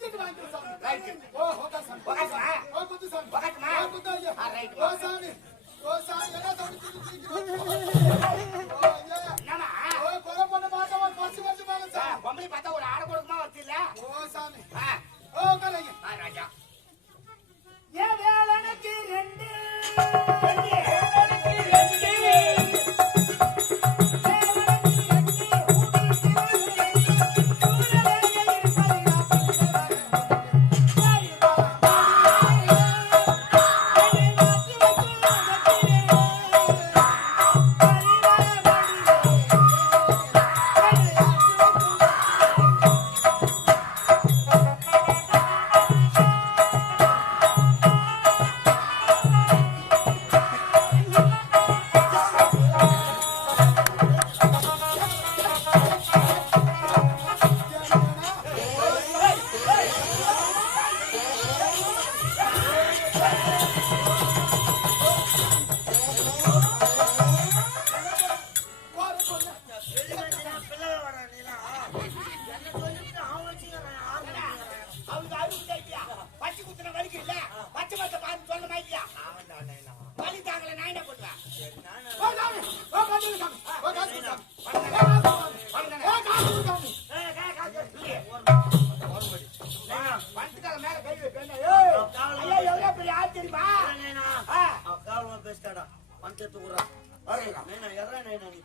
குத்திட்டு வாங்கிக்கிறேன் சாமி. ரைட்டு. ஓ, ஓகே சாமி. உக்காசுமா? ஓ, குத்து சாமி. உக்காசுமா? ஓ, குத்து ஐயா. ஆ, ரைட். ஓ, சாமி. ஓ, சாமி, என்ன சாமி குத்தி குத்திக்கிறீங்க? ஓ, ஐயா. என்னம்மா ஓ, கொலை பண்ண மாட்டோம், ஒரு பறிச்சு பறிச்சு பாருங்க ஆ, சாமி. பொம்பளை பார்த்தா ஒரு ஆட கொடுக்குமா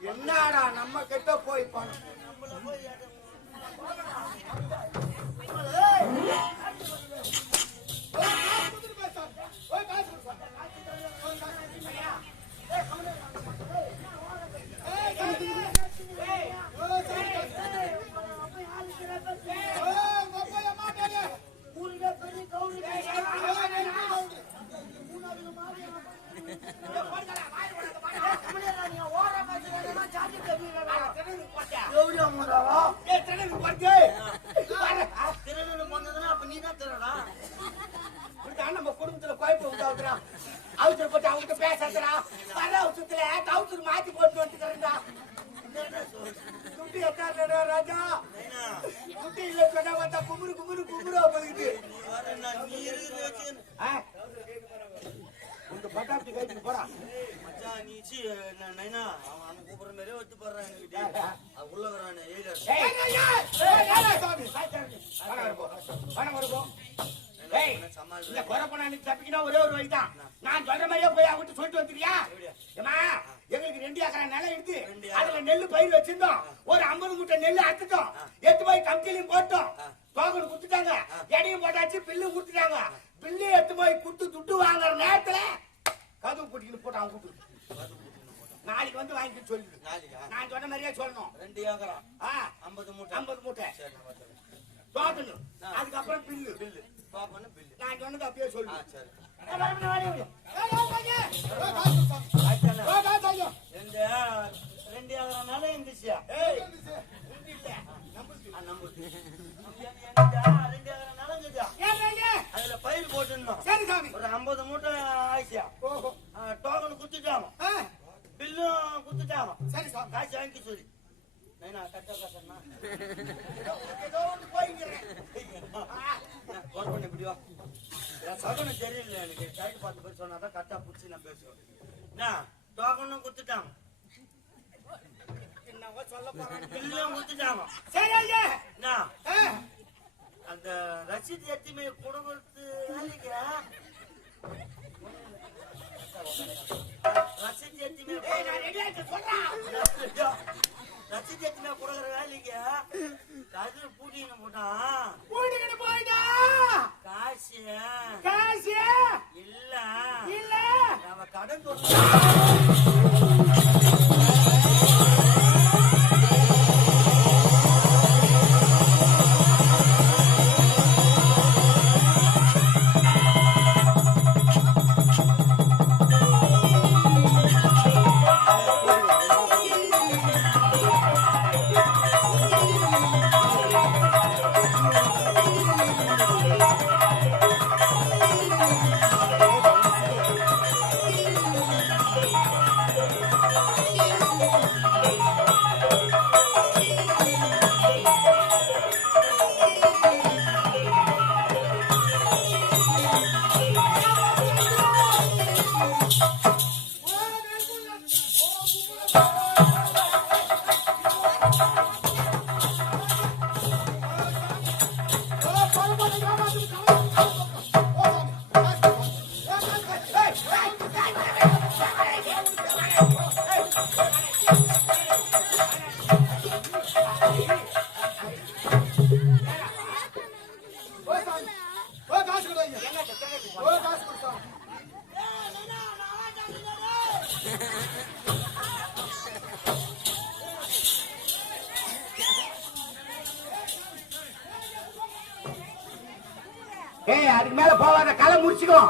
என்னடா நம்ம கிட்ட போய் பணம் துட்டு எத்தாதுடா, ராஜா. துட்டு இல்ல சொன்னா பார்த்தா குமுறு, குமுறு, குமுறா போகுது. ஆ? உங்க பட்டாப்பி கைத்துக்கு போடா. ஏய், ஏய், ஏய், ஏய், ஏய், ஏய், சாமி. பணம் வருப்போ. பணம் வருப்போ. ஏய், இந்த கொலை பண்ணான்னு தப்பிக்கணும் ஒரே ஒரு வழிதான். நான் சொல்ற மாதிரியே போய் அவங்கிட்ட சொல்லிட்டு வந்துக்கிறியா? ஏம்மா, எங்களுக்கு ரெண்டு ஏக்கரா நிலம் இருக்கு. அதுல நெல்லு பயிர் வச்சிருந்தோம். ஒரு 50 மூட்டை நெல்லு அறுத்துட்டோம். எடுத்து போய் கமிட்டிலையும் போட்டோம். டோக்கன் கொடுத்துட்டாங்க. எடையும் போட்டாச்சு, பில்லும் கொடுத்துட்டாங்க. பில்லு எடுத்து போய் கொடுத்து துட்டு வாங்குற நேரத்துல கதவு பூட்டிக்கிட்டு போட்டு அவன் கூப்பிட்டு நாளைக்கு வந்து வாங்கிட்டு சொல்லு நான் சொன்ன மாதிரியே சொல்லணும். ரெண்டு ஏக்கரா ஆ. ஐம்பது மூட்டை. ஐம்பது மூட்டை. டோக்கனு அதுக்கப்புறம் பில்லு. பில்லு. பில்லு. நான் சொன்னது அப்படியே சொல்லு. ரெண்டு ரெண்டு ஏக்கரா ரெண்டு அதுல பயிர் போட்டுருந்தோம் சரி சாமி ஒரு ஐம்பது மூட்டை ஆயிடுச்சியா டோக்கன் குத்துட்டாங்க பில்லும் குத்துட்டாங்க சரி சாமி காசு வாங்கி சொல்லி போய்க்கிறேன். சகனம் தெரியல எனக்கு. டைட் பார்த்து போய் சொன்னாதான் கரெக்டாக பிடிச்சி நான் பேசுவேன். என்ன? டோக்கனும் குத்துட்டாங்க. என்னவோ சொல்ல போறான். பில்லும் குத்துட்டாங்க. சரி, ஐயா. அந்த ரசீது எத்திமே கொடுக்கறது வேலைக்கு ரசீது எத்திமே ஏய், நான் ரெடி ஆயிட்டு சொல்றேன். ரசீது எத்திமே கொடுக்குற வேலைக்கு கது பூட்டின்னு போட்டான் கூட்டிக்கிட்டு போயிட்டா. காசு காசு இல்ல இல்ல. நம்ம கடன் ஏய் அதுக்கு மேல போவாத கலை முடிச்சுக்கோ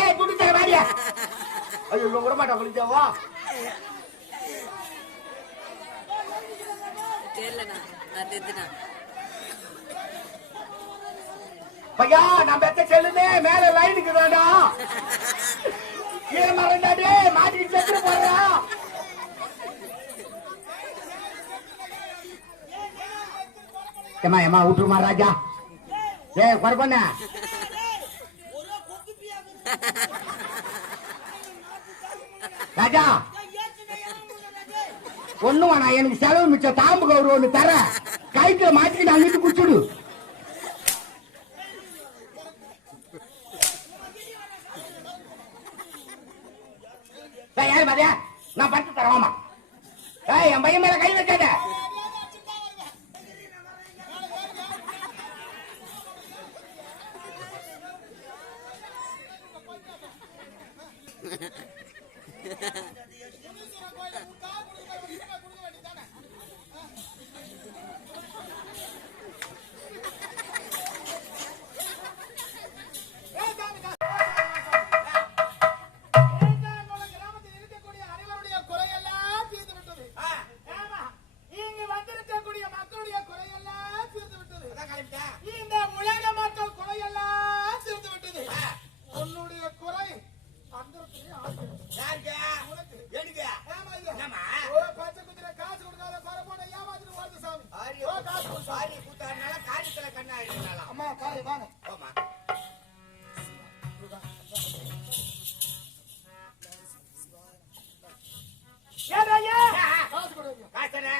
ஏய் துண்டு தர மாதிரியா ஐயோ விட மாட்டா விழிச்சாவா பையா நான் பெத்த ஏமா ஏமா விட்டுருமா ராஜா? ஏ குறைப்பண்ண ராஜா ஒண்ணும் நான்? எனக்கு செலவு மிச்சம். தாம்பு கவுரு ஒண்ணு தர. கைக்குல நான் அங்கிட்டு குடிச்சுடு. நான் பட்டு தரவாமா என் பையன் மேல கை வைக்காத. கோயில்